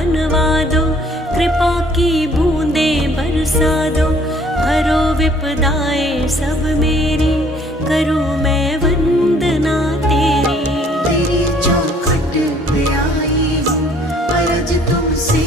बनवा दो, कृपा की बूंदें बरसा दो। हरो विपदाएं सब मेरी, करूं मैं वंदना तेरी। तेरी चौखट पे आई हूँ, अरज तुमसे